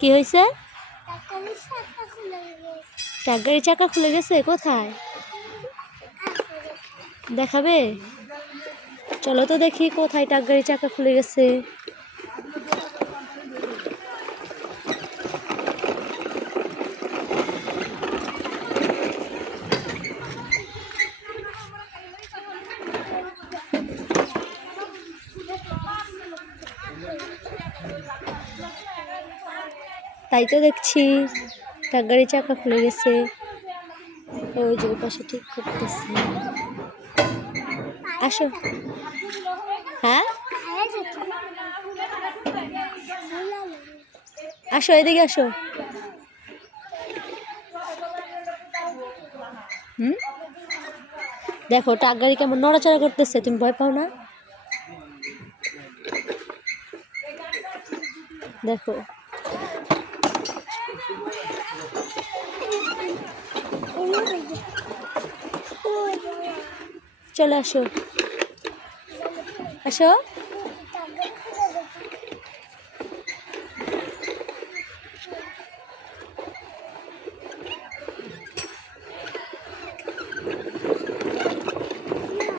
কি হয়েছে? ট্রাক গাড়ির চাকা খুলে গেছে। কোথায় দেখাবে? চলো তো দেখি কোথায় ট্রাক গাড়ির চাকা খুলে গেছে। তাই তো দেখছি ট্রাক গাড়ির চাকা খুলে গেছে। ওই যে পাশে ঠিক করতেছে। আসো। হ্যাঁ, আসো এদিকে আসো। দেখো ট্রাক গাড়ি কেমন নড়াচড়া করতেছে, তুমি ভয় পাও না? দেখো চলে আসো, আসো।